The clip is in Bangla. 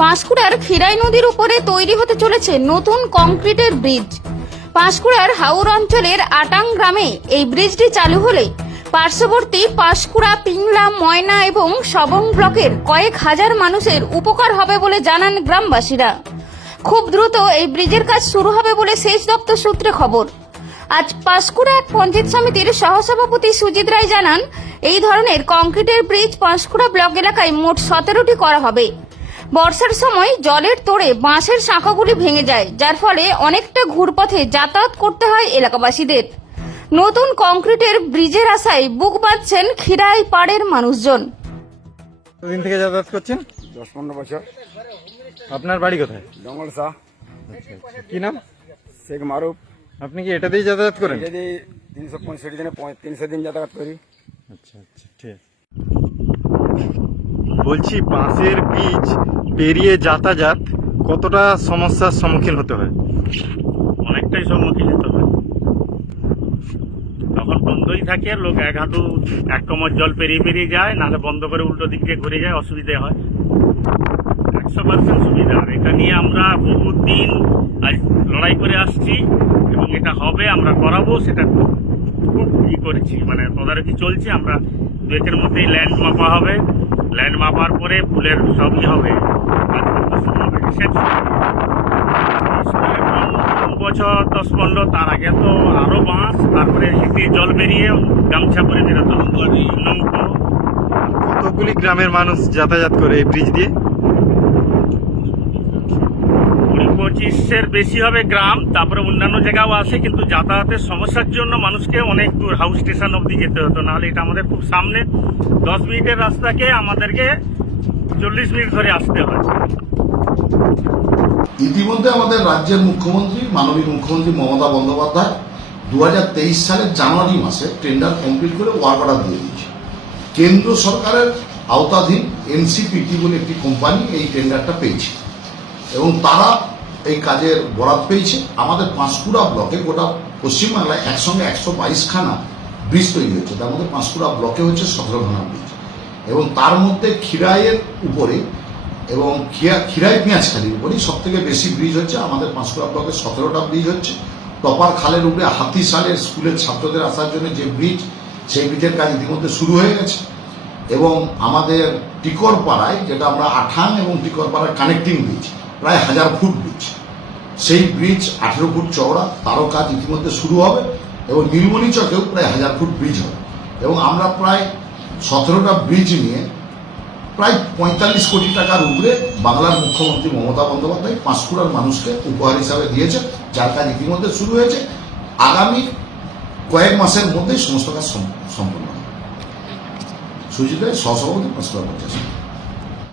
পাঁশকুড়ার খিরাই নদীর উপরে তৈরি হতে চলেছে নতুন কংক্রিটের ব্রিজ। পাঁশকুড়ার হাওর অঞ্চলের আটাং গ্রামে এই ব্রিজটি চালু হলে পার্শ্ববর্তী পাঁশকুড়া, পিংলা, ময়না এবং সবং ব্লকের কয়েক হাজার মানুষের উপকার হবে বলে জানান গ্রামবাসীরা। খুব দ্রুত এই ব্রিজের কাজ শুরু হবে বলে সেচ দপ্তর সূত্রে খবর। আজ পাঁশকুড়া এক পঞ্চায়েত সমিতির সহসভাপতি সুজিত রায় জানান, এই ধরনের কংক্রিটের ব্রিজ পাঁশকুড়া ব্লক এলাকায় মোট 17টি করা হবে। বর্ষার সময় জলের তোড়ে বাঁশের শাখাগুলি ভেঙে যায়, যার ফলে অনেকটা ঘুরপথে যাতায়াত করতে হয় এলাকাবাসীদের। নতুন কংক্রিটের ব্রিজের আশায় বুক বাঁধছেন খিরাই পাড়ের মানুষজন। কতদিন থেকে যাতায়াত করছেন? 10-15 বছর। আপনার বাড়ি কোথায়? জঙ্গল শাহ। কি নাম? শেখ মারুফ। আপনি কি এটা দিয়ে যাতায়াত করেন? যদি 365 দিনে 300 দিন যাতায়াত করি। আচ্ছা আচ্ছা, ঠিক আছে। বলছি, বাঁশের ব্রিজ পেরিয়ে যাতায়াত কতটা সমস্যার সম্মুখীন হতে হয়? অনেকটাই সম্মুখীন হতে হয়। তখন বন্ধই থাকে, লোক এক হাঁটু এক কোমর জল পেরিয়ে যায়, নাহলে বন্ধ করে উল্টো দিক দিয়ে ঘুরে যায়, অসুবিধা হয়। 100% সুবিধা। আর এটা নিয়ে আমরা বহুত দিন আজ লড়াই করে আসছি এবং এটা হবে, আমরা করাবো, সেটা খুব করেছি, মানে তদারকি চলছে। আমরা দুয়েকের মধ্যেই ল্যান্ড মাপা হবে, ল্যান্ড মাপার পরে ফুলের সবই হবে, কাজ করতে শুরু হবে। বছর 10-15, তার আগে তো আরো বাঁশ, তারপরে দিয়ে জল বেরিয়ে গামছা করে বেরোতো নৌকো। কতগুলি গ্রামের মানুষ যাতায়াত করে এই ব্রিজ দিয়ে? 20-25-এর বেশি হবে গ্রাম, তারপরে অন্যান্য জায়গাও আছে, কিন্তু যাতায়াতের সমস্যার জন্য মানুষকে অনেক দূর হাউস স্টেশন অবধি যেতে হতো, নাহলে এটা আমাদের খুব সামনে। 10 মিনিটের রাস্তাকে আমাদেরকে 40 মিনিট ধরে আসতে হয়। ইতিমধ্যে আমাদের রাজ্যের মুখ্যমন্ত্রী, মাননীয় মুখ্যমন্ত্রী মমতা বন্দ্যোপাধ্যায় 2023 সালের জানুয়ারি মাসে টেন্ডার কমপ্লিট করে ওয়ার্ক অর্ডার দিয়ে দিয়েছে। কেন্দ্র সরকারের আওতাধীন এনসিপিটি বলে একটি কোম্পানি এই টেন্ডারটা পেয়েছে এবং তারা এই কাজের বরাদ পেয়েছে। আমাদের পাঁশকুড়া ব্লকে, গোটা পশ্চিমবাংলায় একসঙ্গে 122খানা ব্রিজ তৈরি হচ্ছে, তার মধ্যে পাঁশকুড়া ব্লকে হচ্ছে 17খানা ব্রিজ এবং তার মধ্যে খিরাইয়ের উপরে এবং খিরাই পেঁয়াজখালির উপরেই সব থেকে বেশি ব্রিজ হচ্ছে। আমাদের পাঁশকুড়া ব্লকে 17টা ব্রিজ হচ্ছে। টপার খালের উপরে হাতিশালের স্কুলের ছাত্রদের আসার জন্য যে ব্রিজ, সেই ব্রিজের কাজ ইতিমধ্যে শুরু হয়ে গেছে এবং আমাদের টিকরপাড়ায়, যেটা আমরা আঠাং এবং টিকরপাড়ার কানেক্টিং ব্রিজ, প্রায় 1000 ফুট ব্রিজ, সেই ব্রিজ 18 ফুট চওড়া, তারও কাজ ইতিমধ্যে শুরু হবে এবং নীলমণি চকেও প্রায় 1000 ফুট ব্রিজ হবে এবং আমরা প্রায় 17টা ব্রিজ নিয়ে প্রায় 45 কোটি টাকার উপরে বাংলার মুখ্যমন্ত্রী মমতা বন্দ্যোপাধ্যায় পাঁশকুড়ার মানুষকে উপহার হিসাবে দিয়েছে, যার কাজ ইতিমধ্যে শুরু হয়েছে। আগামী কয়েক মাসের মধ্যেই সমস্ত কাজ সম্পন্ন হবে। সুজিত রায়, সহসভাপতি, পাঁশকুড়া পঞ্চায়েত।